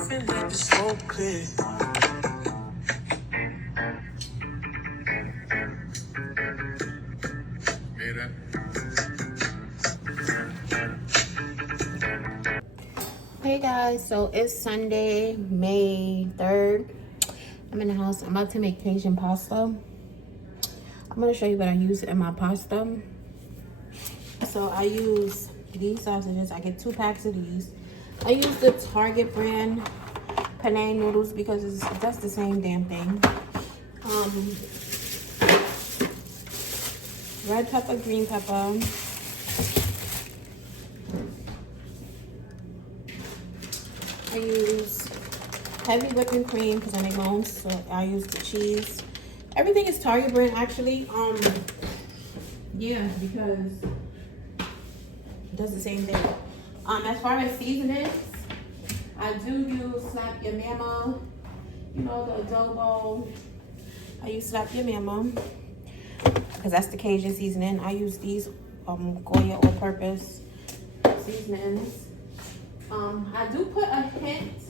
Even let the smoke clear. Hear that? Hey guys, so it's Sunday, May 3rd. I'm in the house. I'm about to make Cajun pasta. I'm going to show you what I use in my pasta. So I use these sausages. I get 2 packs of these. I use the Target brand penne noodles because that's the same damn thing. Red pepper, green pepper. I use heavy whipping cream because I make my own, so I use the cheese. Everything is Target brand actually. Yeah, because it does the same thing. As far as seasonings, I do use Slap Your Mama. You know, the adobo. I use Slap Your Mama because that's the Cajun seasoning. I use these Goya all-purpose seasonings. I do put a hint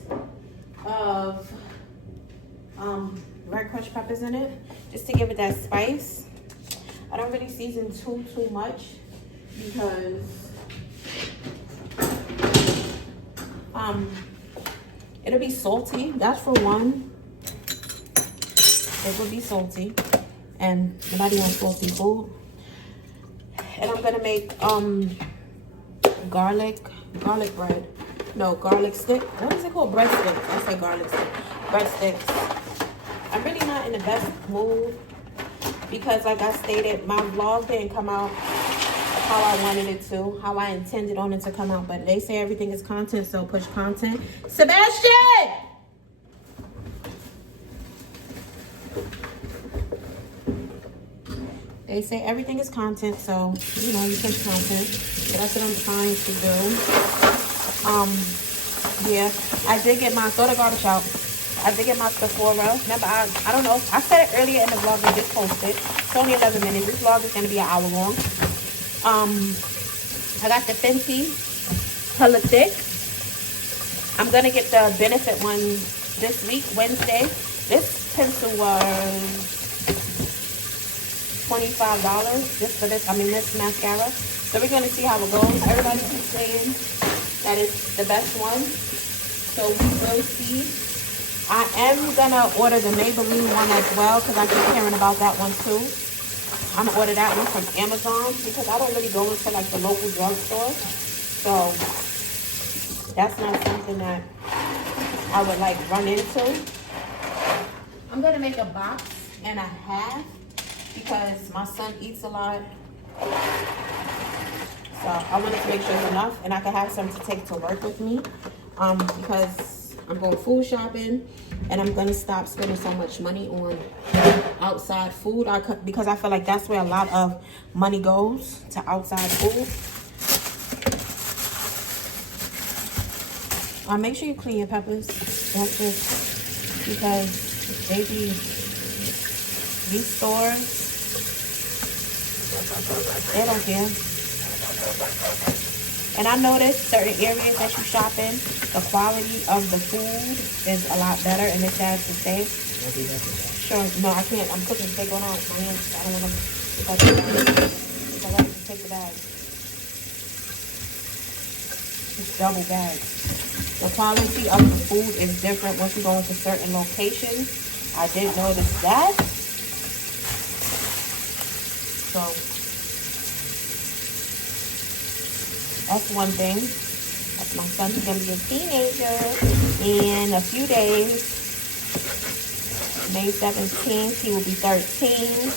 of red crushed peppers in it just to give it that spice. I don't really season too much because it'll be salty. That's for one. It will be salty, and nobody wants salty food. And I'm gonna make garlic bread. No, garlic stick. What is it called? Breadsticks. I say garlic stick. Breadsticks. I'm really not in the best mood because, like I stated, my vlog didn't come out how I wanted it to, how I intended on it to come out. But they say everything is content, so push content. Sebastian! They say everything is content, so, you know, you push content. So that's what I'm trying to do. Yeah, I did get my, throw the garbage out. I did get my Sephora. Remember, I don't know. I said it earlier in the vlog I just posted. It's only 11 minutes. This vlog is going to be an hour long. I got the Fenty Hella Thick. I'm going to get the Benefit one this week, Wednesday. This pencil was $25 just for this. I mean, this mascara. So we're going to see how it goes. Everybody keeps saying that it's the best one. So we will see. I am going to order the Maybelline one as well because I keep hearing about that one too. I'm going to order that one from Amazon because I don't really go into like the local drugstore. So that's not something that I would like run into. I'm going to make a box and a half because my son eats a lot. So I wanted to make sure it's enough and I can have some to take to work with me because I'm going food shopping and I'm going to stop spending so much money on outside food because I feel like that's where a lot of money goes, to outside food. Make sure you clean your peppers. That's just because these stores, they don't care. And I noticed certain areas that you shop in, the quality of the food is a lot better, and it's sad to say. Sure, no, I can't. I'm cooking steak on out. My hands, I don't want to touch the bag. I got to take the bag. It's double bag. The quality of the food is different once you go into certain locations. I did notice that. So that's one thing. That's my son. He's going to be a teenager in a few days. May 17th, he will be 13.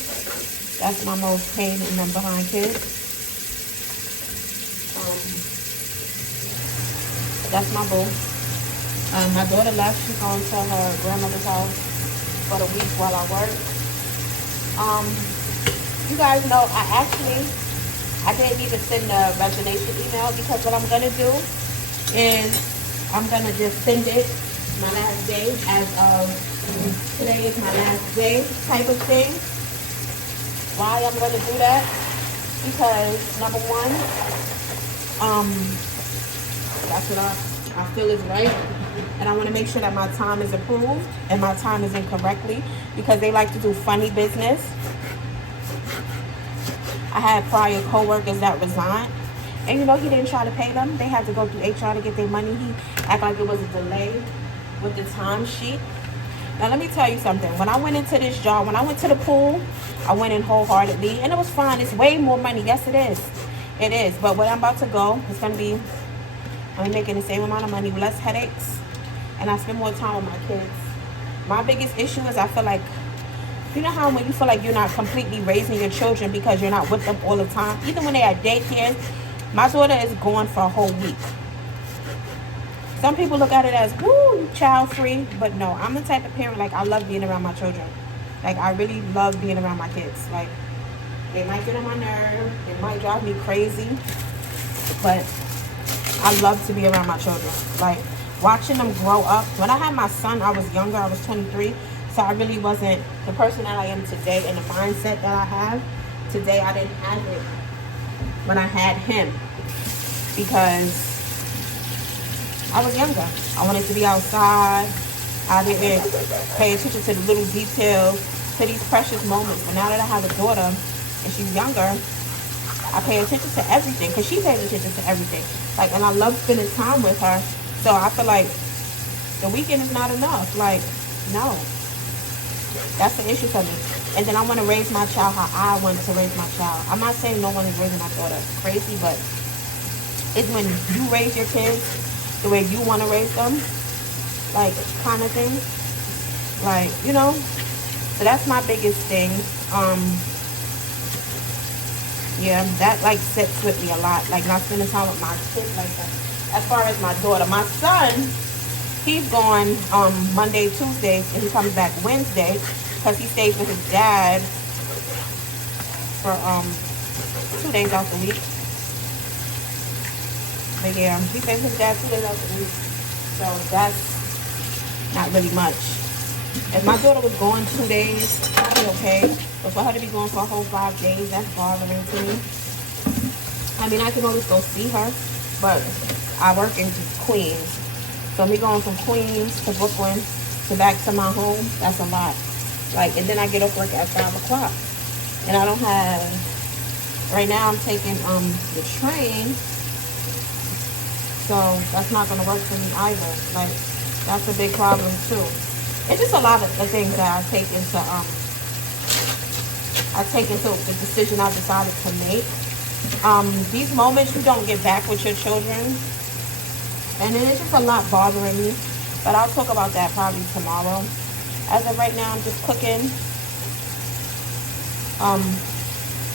That's my most paid and behind kid. That's my boo. My daughter left. She's going to her grandmother's house for the week while I work. You guys know I didn't even send a resignation email because what I'm going to do is I'm going to just send it my last day as of today is my last day type of thing. Why I'm going to do that? Because number one, that's what I feel is right. and I want to make sure that my time is approved and my time is in correctly, because they like to do funny business. I had prior co-workers that resigned, and you know, he didn't try to pay them. They had to go through HR to get their money. He acted like it was a delay with the time sheet. Now let me tell you something. When I went into this job, when I went to the pool, I went in wholeheartedly, and it was fine. It's way more money. Yes, it is. It is. But when I'm about to go, it's going to be, I'm making the same amount of money, less headaches, and I spend more time with my kids. My biggest issue is I feel like, you know how when you feel like you're not completely raising your children because you're not with them all the time? Even when they're at daycare, my daughter is gone for a whole week. Some people look at it as, woo, child free. But no, I'm the type of parent, like, I love being around my children. Like, I really love being around my kids. Like, they might get on my nerve. It might drive me crazy. But I love to be around my children. Like, watching them grow up. When I had my son, I was younger. I was 23. So I really wasn't the person that I am today, and the mindset that I have today. I didn't have it when I had him, because I was younger. I wanted to be outside. I didn't pay attention to the little details, to these precious moments. But now that I have a daughter and she's younger, I pay attention to everything, because she pays attention to everything. Like, and I love spending time with her. So I feel like the weekend is not enough. Like, no. That's the issue for me. And then I want to raise my child how I want to raise my child. I'm not saying no one is raising my daughter crazy, but it's when you raise your kids the way you want to raise them, like, kind of thing. Like, you know. So that's my biggest thing. Yeah, that, like, sits with me a lot. Like, not spending time with my kids like that. As far as my daughter, my son, he's gone Monday, Tuesdays, and he comes back Wednesday, because he stays with his dad for 2 days out the week. But yeah, he stays with his dad 2 days out the week. So that's not really much. If my daughter was gone 2 days, I'd be okay. But for her to be gone for a whole 5 days, that's bothering to me. I mean, I can always go see her, but I work in Queens. So me going from Queens to Brooklyn to back to my home, that's a lot. Like, and then I get off work at 5 o'clock. And I don't have, right now I'm taking the train. So that's not going to work for me either. Like, that's a big problem too. It's just a lot of the things that I take into the decision I decided to make. These moments you don't get back with your children. And then it's just a lot bothering me. But I'll talk about that probably tomorrow. As of right now, I'm just cooking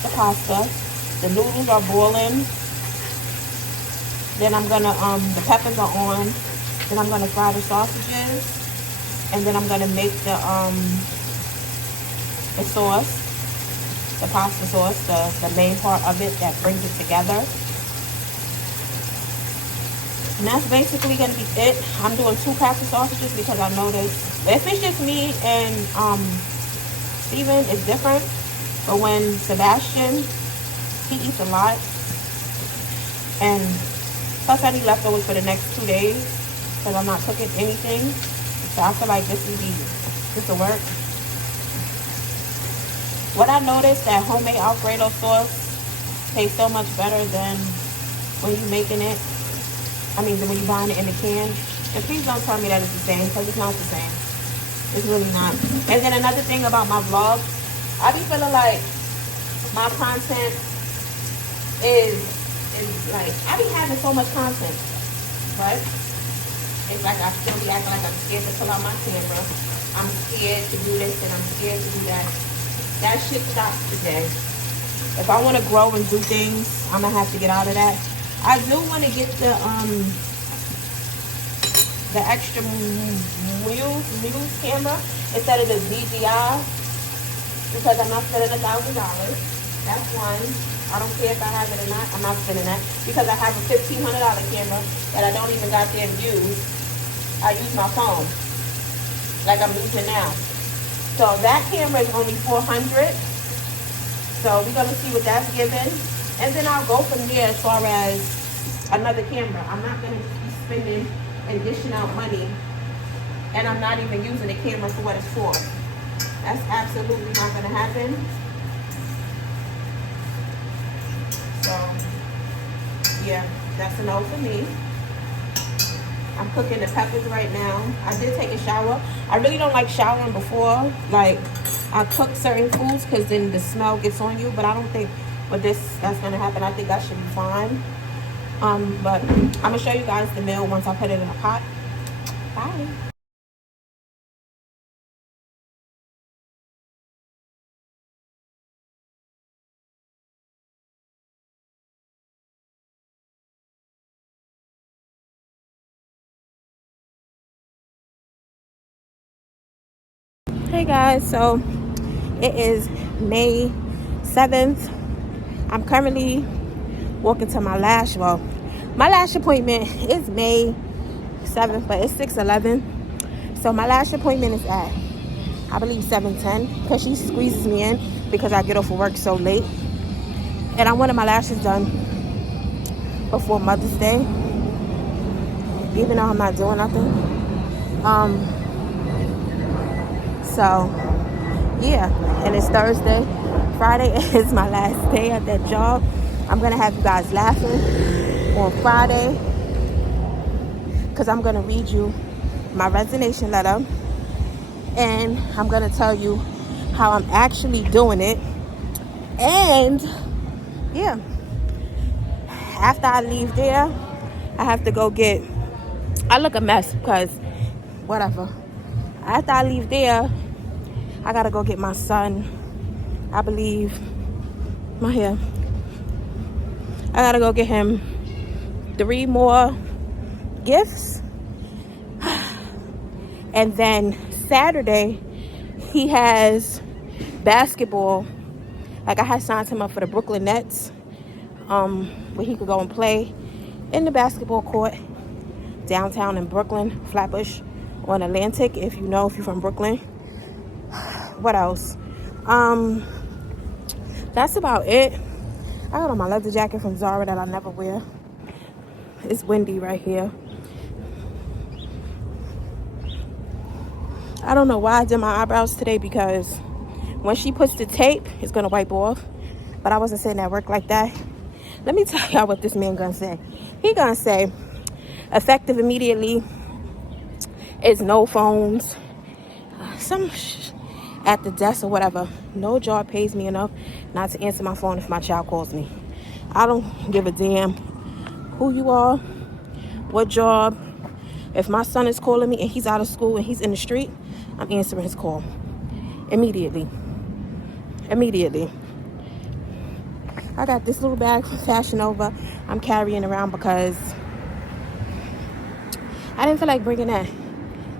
the pasta. The noodles are boiling. Then I'm gonna, the peppers are on. Then I'm gonna fry the sausages. And then I'm gonna make the sauce, the pasta sauce, the main part of it that brings it together. And that's basically going to be it. I'm doing 2 packs of sausages because I noticed if it's just me and Steven, it's different. But when Sebastian, he eats a lot. And plus I need leftovers for the next 2 days because I'm not cooking anything. So I feel like this will work. What I noticed, that homemade Alfredo sauce tastes so much better than when you're making it. I mean, when you're buying it in the can. And please don't tell me that it's the same, because it's not the same. It's really not. And then another thing about my vlogs, I be feeling like my content is like, I be having so much content, but it's like I still be acting like I'm scared to pull out my camera. I'm scared to do this and I'm scared to do that. That shit stops today. If I want to grow and do things, I'm going to have to get out of that. I do want to get the extra muse camera instead of the DJI, because I'm not spending $1,000. That's one. I don't care if I have it or not. I'm not spending that because I have a $1,500 camera that I don't even got there to use. I use my phone like I'm using now. So that camera is only $400. So we're gonna see what that's given. And then I'll go from there as far as another camera. I'm not going to be spending and dishing out money and I'm not even using the camera for what it's for. That's absolutely not gonna happen. So yeah, that's a no for me. I'm cooking the peppers right now. I did take a shower. I really don't like showering before, like, I cook certain foods because then the smell gets on you, but I don't think with this that's gonna happen. I think that should be fine. But I'm gonna show you guys the meal once I put it in a pot. Bye. Hey guys, so it is May 7th. I'm currently walking to my lash, well, my lash appointment is May 7th, but it's 6:11. So my lash appointment is at, I believe, 7:10, because she squeezes me in because I get off of work so late. And I wanted my lashes done before Mother's Day, even though I'm not doing nothing. So yeah, and it's Thursday. Friday is my last day at that job. I'm gonna have you guys laughing on Friday because I'm gonna read you my resignation letter, and I'm gonna tell you how I'm actually doing it. And yeah, after I leave there, I have to go get, I look a mess because whatever. After I leave there, I gotta go get my son, I believe, my hair. I gotta go get him 3 more gifts. And then Saturday, he has basketball. Like, I had signed him up for the Brooklyn Nets, where he could go and play in the basketball court downtown in Brooklyn, Flatbush on Atlantic, if you're from Brooklyn. What else? That's about it. I got on my leather jacket from Zara that I never wear. It's windy right here. I don't know why I did my eyebrows today, because when she puts the tape, it's gonna wipe off. But I wasn't sitting at work like that. Let me tell y'all what this man gonna say. He gonna say, effective immediately is no phones, some at the desk or whatever. No job pays me enough not to answer my phone if my child calls me. I don't give a damn who you are, what job. If my son is calling me and he's out of school and he's in the street, I'm answering his call immediately. I got this little bag from Fashion Nova I'm carrying around because I didn't feel like bringing that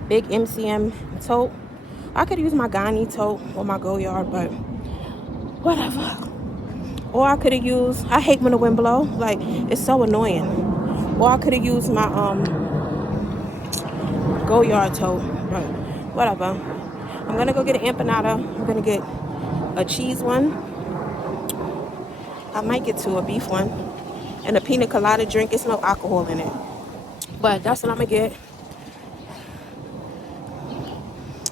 big MCM tote. I could use my Ghani tote or my Goyard, but whatever. Or I could have used, I hate when the wind blow, like, it's so annoying. Or I could have used my Goyard tote, but whatever. I'm gonna go get an empanada. I'm gonna get a cheese one. I might get a beef one, and a pina colada drink. It's no alcohol in it, but that's what I'm gonna get.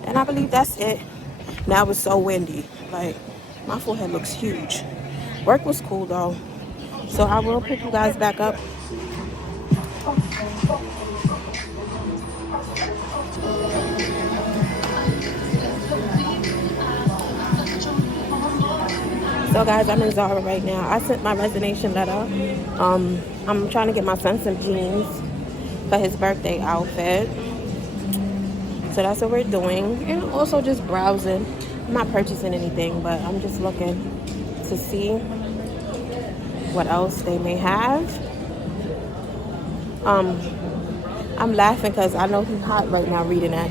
And I believe that's it. Now it's so windy. Like, my forehead looks huge. Work was cool though. So I will pick you guys back up. So guys, I'm in Zara right now. I sent my resignation letter. I'm trying to get my son some jeans for his birthday outfit. So that's what we're doing. And also just browsing. I'm not purchasing anything, but I'm just looking to see what else they may have. I'm laughing because I know he's hot right now reading that.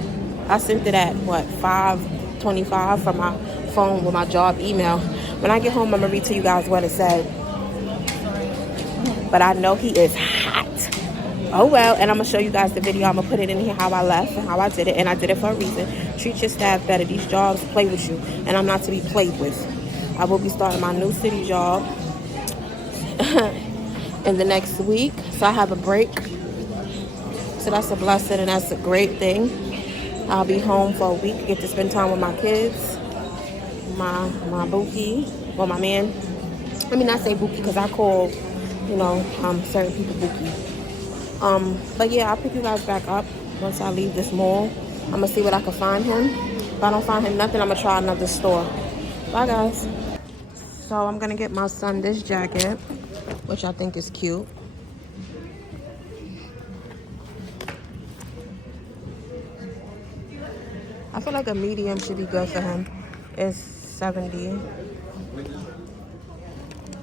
I sent it at 5:25 from my phone with my job email. When I get home, I'm gonna read to you guys what it said. But I know he is hot. Oh well, and I'm gonna show you guys the video. I'm gonna put it in here how I left and how I did it, and I did it for a reason. Treat your staff better. These jobs play with you, and I'm not to be played with. I will be starting my new city job in the next week, so I have a break. So that's a blessing and that's a great thing. I'll be home for a week, get to spend time with my kids, my bookie, well, my man. I mean, I say bookie because I call, certain people bookie. But yeah, I'll pick you guys back up once I leave this mall. I'm gonna see what I can find him. If I don't find him nothing, I'm gonna try another store. Bye, guys. So I'm gonna get my son this jacket, which I think is cute. I feel like a medium should be good for him. It's 70. I'm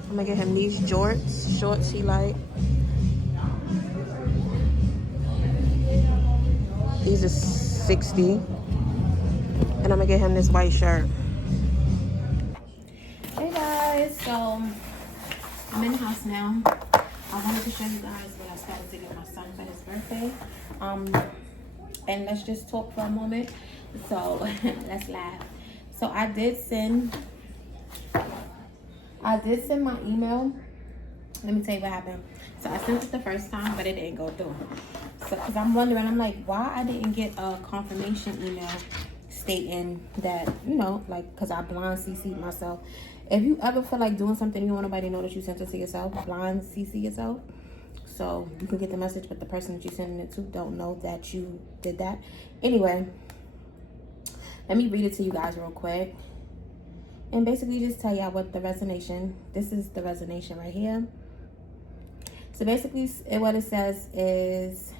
gonna get him these shorts he like. These are 60. And I'm gonna get him this white shirt. Hey guys, so I'm in the house now. I wanted to show you guys what I started to get my son for his birthday. And let's just talk for a moment. So let's laugh. So I did send my email. Let me tell you what happened. So I sent it the first time, but it didn't go through. So because I'm wondering, I'm like, why I didn't get a confirmation email stating that, because I blind CC'd myself. If you ever feel like doing something, you don't want nobody to know that you sent it to yourself, blind CC yourself. So you can get the message, but the person that you're sending it to don't know that you did that. Anyway, let me read it to you guys real quick. And basically just tell y'all what the resignation, this is the resignation right here. So basically what it says is,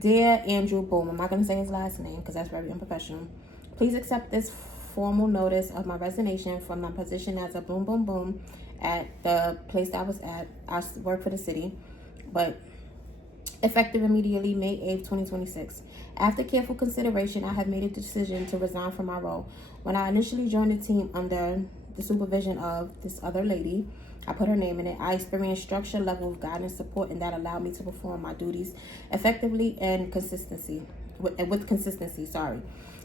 Dear Andrew Boom, I'm not going to say his last name because that's very unprofessional. Please accept this formal notice of my resignation from my position as a boom, boom, boom at the place that I was at. I work for the city, but effective immediately May 8th, 2026. After careful consideration, I have made a decision to resign from my role. When I initially joined the team under the supervision of this other lady, I put her name in it, I experienced structure, level of guidance, support, and that allowed me to perform my duties effectively and with consistency.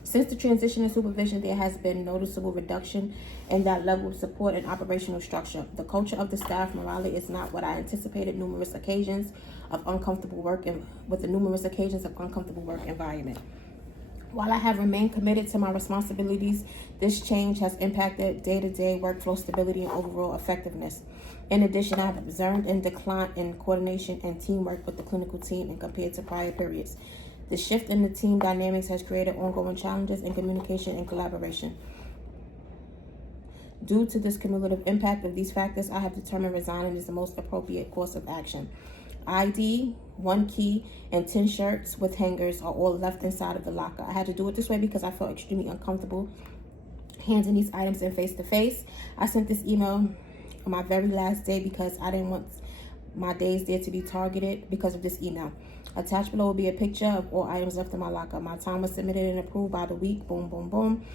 Since the transition in supervision, there has been noticeable reduction in that level of support and operational structure. The culture of the staff morale is not what I anticipated. Numerous occasions of uncomfortable work environment. While I have remained committed to my responsibilities, this change has impacted day-to-day workflow stability and overall effectiveness. In addition, I have observed a decline in coordination and teamwork with the clinical team and compared to prior periods. The shift in the team dynamics has created ongoing challenges in communication and collaboration. Due to this cumulative impact of these factors, I have determined resigning is the most appropriate course of action. ID, 1 key, and 10 shirts with hangers are all left inside of the locker. I had to do it this way because I felt extremely uncomfortable handing these items in face-to-face. I sent this email on my very last day because I didn't want my days there to be targeted because of this email. Attached below will be a picture of all items left in my locker. My time was submitted and approved by the week. Boom, boom, boom.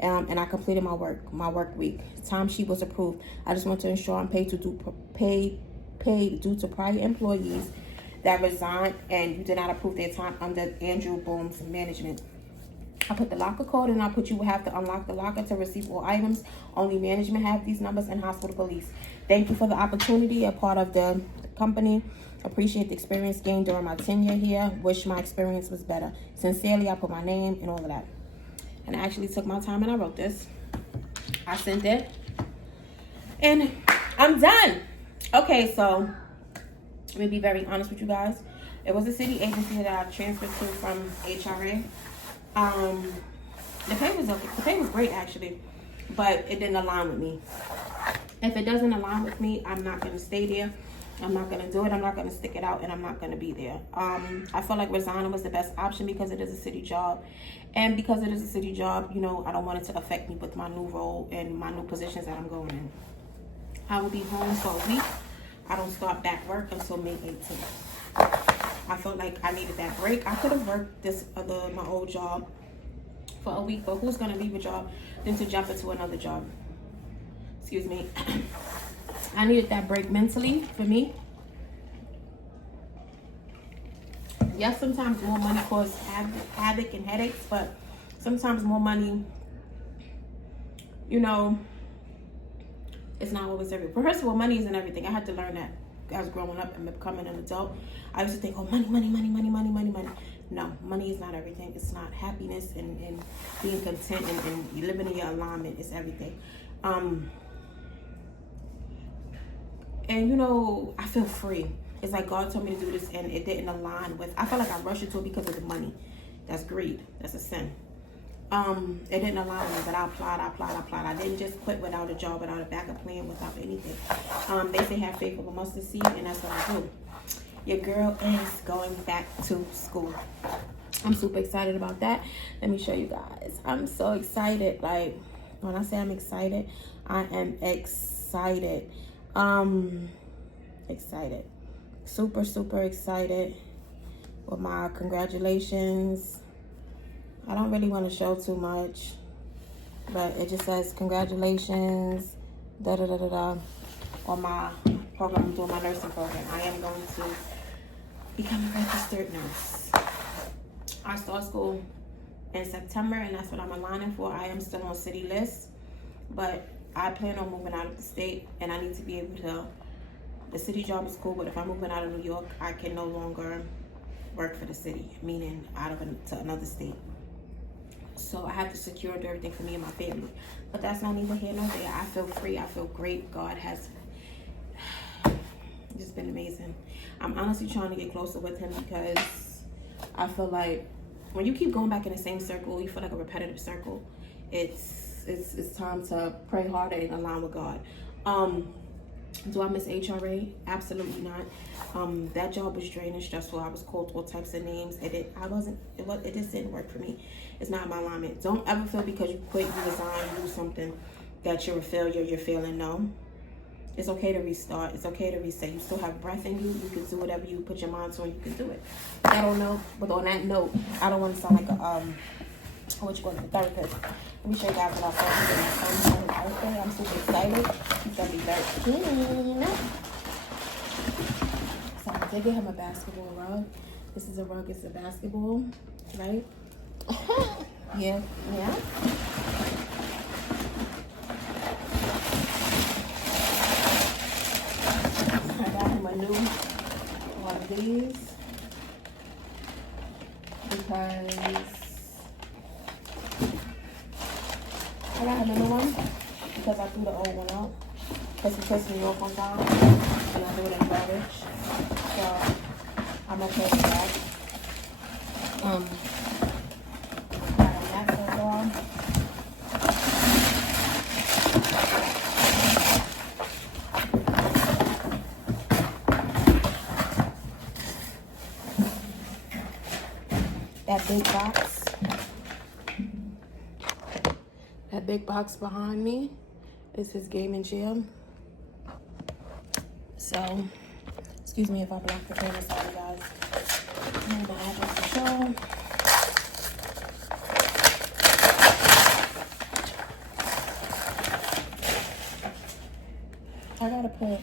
And I completed my work week. Time sheet was approved. I just want to ensure I'm paid due to prior employees that resigned and you did not approve their time under Andrew Boom's management. I put the locker code and I put you will have to unlock the locker to receive all items. Only management have these numbers and hospital police. Thank you for the opportunity, a part of the company. Appreciate the experience gained during my tenure here. Wish my experience was better. Sincerely, I put my name and all of that. And I actually took my time and I wrote this. I sent it. And I'm done. Okay, so let me be very honest with you guys. It was a city agency that I transferred to from HRA. The pay was okay. The pay was great actually, but it didn't align with me. If it doesn't align with me, I'm not gonna stay there. I'm not gonna do it. I'm not gonna stick it out, and I'm not gonna be there. I felt like resigning was the best option because it is a city job, and because it is a city job, I don't want it to affect me with my new role and my new positions that I'm going in. I will be home for a week. I don't start back work until May 18th. I felt like I needed that break. I could have worked my old job for a week, but who's gonna leave a job then to jump into another job? Excuse me. I needed that break mentally for me. Yes, sometimes more money causes havoc and headaches, but sometimes more money, it's not always everything. First of all, money isn't everything. I had to learn that as growing up and becoming an adult. I used to think, oh, money. No, money is not everything. It's not. Happiness and being content and living in your alignment is everything. And you know, I feel free. It's like God told me to do this and it didn't align with, I felt like I rushed into it because of the money. That's greed. That's a sin. It didn't align with me, but I applied. I didn't just quit without a job, without a backup plan, without anything. They say have faith of a mustard seed, and that's what I do. Your girl is going back to school. I'm super excited about that. Let me show you guys. I'm so excited. Like, when I say I'm excited, I am excited. Excited. Super, super excited with my congratulations. I don't really want to show too much, but it just says congratulations, on my program. I'm doing my nursing program. I am going to become a registered nurse. I start school in September, and that's what I'm aligning for. I am still on city list, but I plan on moving out of the state, and I need to be able to, the city job is cool, but if I'm moving out of New York, I can no longer work for the city, meaning to another state. So I have to secure everything for me and my family. But that's not neither here nor there. I feel free. I feel great. God has just been amazing. I'm honestly trying to get closer with him because I feel like when you keep going back in the same circle, you feel like a repetitive circle. It's time to pray harder and align with God. Do I miss HRA? Absolutely not. That job was draining, stressful. I was called all types of names. It just didn't work for me. It's not my alignment. Don't ever feel because you quit, you resign, you do something that you're a failure, you're failing. No. It's okay to restart. It's okay to reset. You still have breath in you. You can do whatever you put your mind to and you can do it. I don't know, but on that note, I don't want to sound like a what you call it, a therapist. Let me show you guys what I saw today. My son's birthday. I'm super excited. He's gonna be 13. So I did get him a basketball rug. This is a rug, it's a basketball, right? Yeah. I got him a new one of these because I got him a new one because I threw the old one out because he pissed me off one time and I threw it in the garbage. So I'm okay with that. Got a mat so far. That big box behind me is his gaming chair. So, excuse me if I block the camera, sorry guys. And the address to show. I gotta put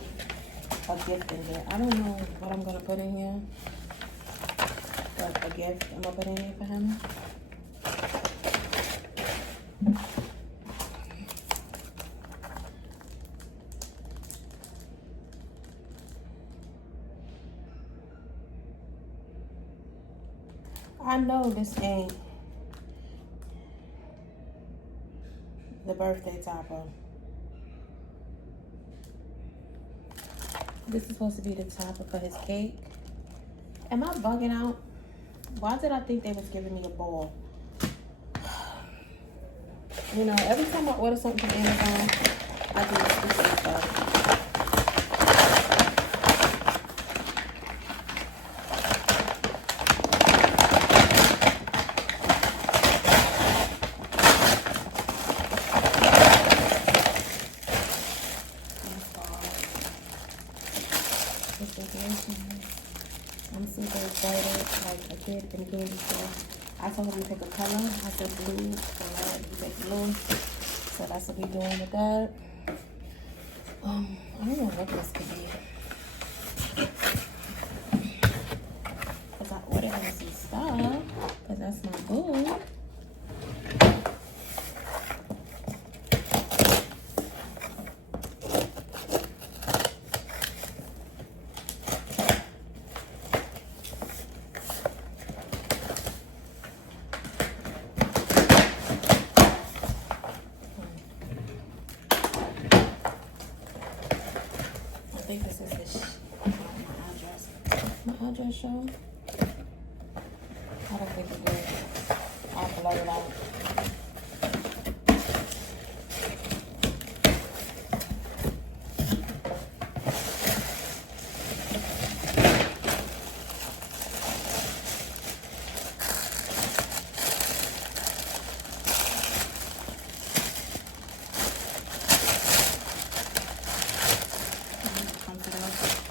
a gift in here. I don't know what I'm gonna put in here. But a gift I'm gonna put in here for him. I know this ain't the birthday topper. This is supposed to be the topper for his cake. Am I bugging out? Why did I think they was giving me a ball? You know, every time I order something from Amazon, I do stupid stuff. I'm super excited, like a kid in a candy store. I told him to pick a color. I said blue or red. He picked blue. So that's what we're doing with that. I don't know what this could be. Because I ordered him some stuff. Because that's my boo. just show? I don't think it did. I'll blur it out.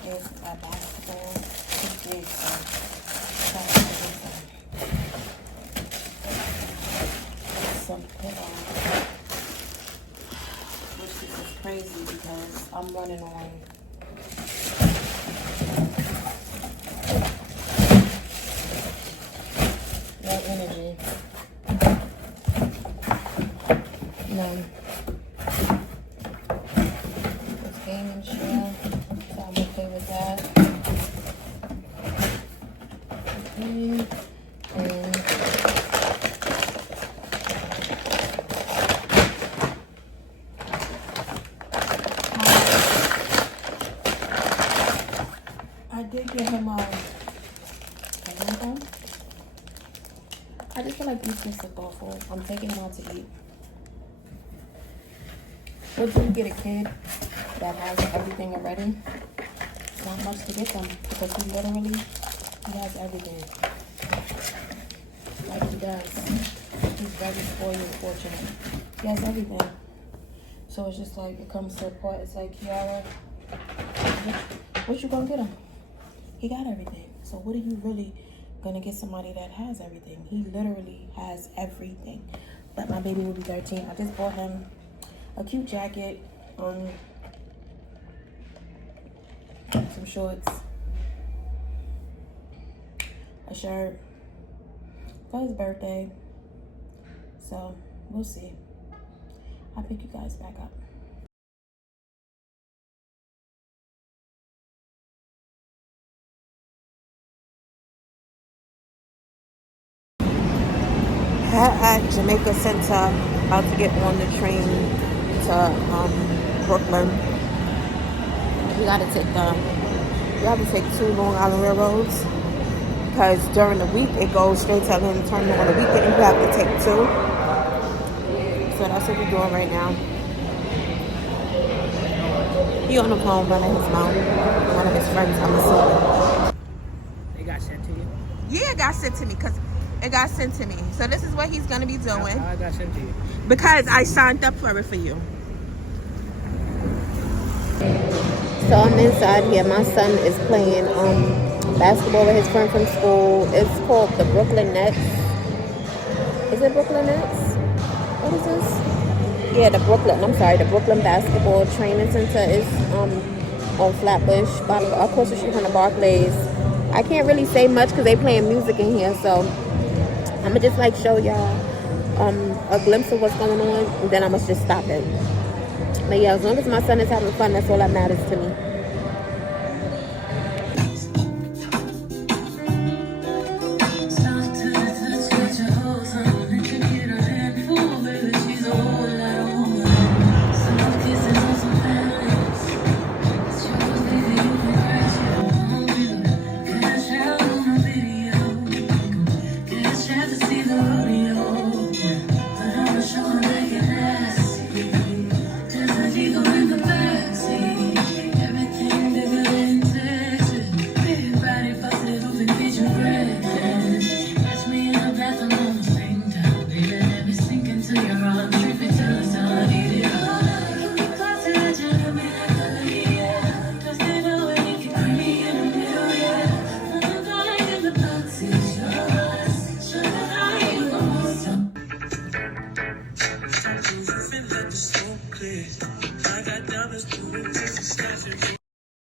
Is a basketball. It's big, some put on. Which this is crazy because I'm running on no energy. None. This gaming shell. So I'm okay with that. Okay. And I did get him a phone. I just feel like these just look awful. I'm taking him out to eat. Would you get a kid that has everything already? Not much to get them because he has everything. Like he does. He's very spoiled and fortunate. He has everything. So it's just like, it comes to a point, it's like, Kiara, what you gonna get him? He got everything. So what are you really gonna get somebody that has everything? He literally has everything. But my baby will be 13. I just bought him a cute jacket, some shorts, a shirt for his birthday. So we'll see. I'll pick you guys back up. At Jamaica Center, about to get on the train to Brooklyn. We have to take 2 Long Island Railroads because during the week it goes straight to Atlanta Terminal. On the weekend you have to take 2. So that's what we're doing right now. He on the phone running his mouth. One of his friends, I'm assuming. It got sent to you? Yeah, it got sent to me because it got sent to me. So this is what he's going to be doing. How it got sent to you? Because I signed up for it for you. So I'm inside here. My son is playing basketball with his friend from school. It's called the Brooklyn Nets. Is it Brooklyn Nets? What is this? Yeah, the Brooklyn Basketball Training Center is on Flatbush, across the street from the Barclays. I can't really say much because they playing music in here, so I'm gonna just like show y'all a glimpse of what's going on, and then I must just stop it. But yeah, as long as my son is having fun, that's all that matters to me.